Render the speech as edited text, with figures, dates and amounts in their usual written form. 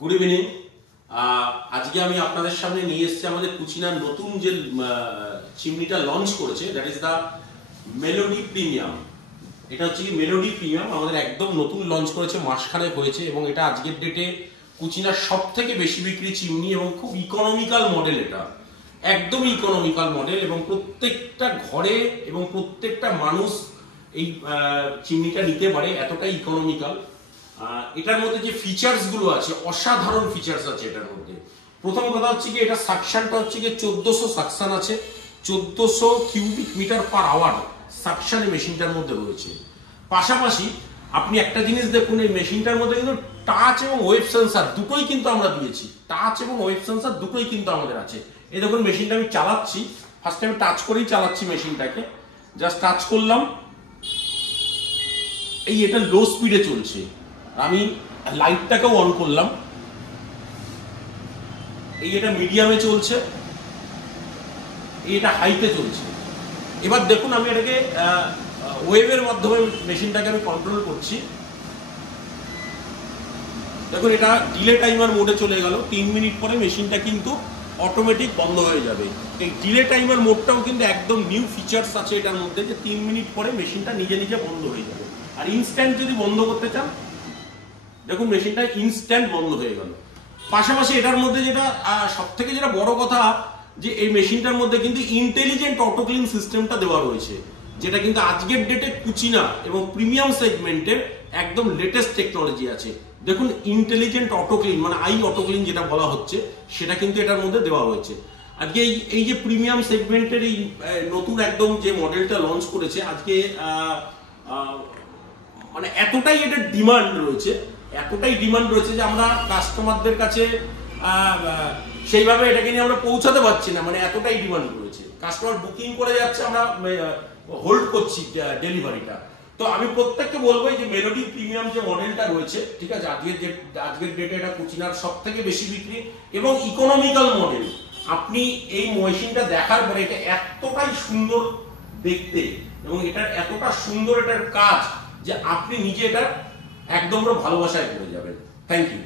Good evening. আজকে আমি আপনাদের সামনে নিয়ে এসেছি আমাদের কুচিনার নতুন যে চিমনিটা লঞ্চ করেছে, that is the melody premium. এটা হচ্ছে কি মেলোডি প্রিমিয়াম, আমাদের একদম নতুন লঞ্চ করেছে, মাসখানেক হয়েছে এবং এটা আজকের ডেটে কুচিনার সব থেকে বেশি বিক্রি চিমনি এবং খুব ইকোনমিক্যাল মডেল। এটা একদম ইকোনমিক্যাল মডেল এবং প্রত্যেকটা ঘরে এবং প্রত্যেকটা মানুষ এই চিমনিটা নিতে পারে, এতটাই ইকোনমিক্যাল। এটার মধ্যে যে ফিচার্স গুলো আছে, অসাধারণ ফিচার্স আছে এটার মধ্যে। প্রথম কথা হচ্ছে কি, এটা সাকশনটা হচ্ছে কি 1400 সাকশন আছে, 1400 cubic metre per hour suction এই মেশিনটার মধ্যে রয়েছে। পাশাপাশি আপনি একটা জিনিস দেখুন, এই মেশিনটার মধ্যে কিন্তু টাচ এবং ওয়েব সেন্সার দুটোই কিন্তু আমরা দিয়েছি। টাচ এবং ওয়েব সেন্সার দুটোই কিন্তু আমাদের আছে। এই দেখুন মেশিনটা আমি চালাচ্ছি, ফার্স্ট আমি টাচ করেই চালাচ্ছি মেশিনটাকে। জাস্ট টাচ করলাম, এই এটা লো স্পিডে চলছে। আমি লাইটটাকেও অন করলাম, এই এটা মিডিয়ামে চলছে, এটা হাইতে চলছে। এবার দেখুন আমি এটাকে ওয়েবের মাধ্যমে মেশিনটাকে আমি কন্ট্রোল করছি। দেখুন এটা ডিলে টাইমার মোডে চলে গেল, 3 মিনিট পরে মেশিনটা কিন্তু অটোমেটিক বন্ধ হয়ে যাবে। এই ডিলে টাইমার মোডটাও কিন্তু একদম নিউ ফিচার্স আছে এটার মধ্যে, যে 3 মিনিট পরে মেশিনটা নিজে নিজে বন্ধ হয়ে যাবে। আর ইনস্ট্যান্ট যদি বন্ধ করতে চান, দেখুন মেশিনটা ইনস্ট্যান্ট বন্ধ হয়ে গেল। পাশাপাশি এটার মধ্যে যেটা সব থেকে যেটা বড় কথা, যে এই মেশিনটার মধ্যে কিন্তু ইন্টেলিজেন্ট অটো ক্লিন সিস্টেমটা দেওয়া রয়েছে, যেটা কিন্তু আজকের ডেটে কুচিনা এবং প্রিমিয়াম সেগমেন্টের একদম লেটেস্ট টেকনোলজি আছে। দেখুন ইন্টেলিজেন্ট অটো ক্লিন, মানে আই অটো ক্লিন যেটা বলা হচ্ছে, সেটা কিন্তু এটার মধ্যে দেওয়া হয়েছে। আজকে এই যে প্রিমিয়াম সেগমেন্টের এই নতুন একদম যে মডেলটা লঞ্চ করেছে আজকে, মানে এতটাই এটার ডিমান্ড রয়েছে, এতটাই ডিমান্ড রয়েছে যে আমরা কাস্টমারদের কাছে সেইভাবে এটাকে নিয়ে আমরা পৌঁছাতে পারছি না। মানে এতটাই ডিমান্ড রয়েছে, কাস্টমার বুকিং করে যাচ্ছে, আমরা হোল্ড করছি ডেলিভারিটা। তো আমি প্রত্যেককে বলবো যে মেলোডি প্রিমিয়াম যে মডেলটা রয়েছে, ঠিক আছে, আজকের ডেটে এটা কুচিনার সব থেকে বেশি বিক্রি এবং ইকোনমিক্যাল মডেল। আপনি এই মেশিনটা দেখার পরে এটা এতটাই সুন্দর দেখতে এবং এটার এতটা সুন্দর এটার কাজ যে আপনি নিজে এটা একদম ভালোবাসায় পড়ে যাবেন। Thank you.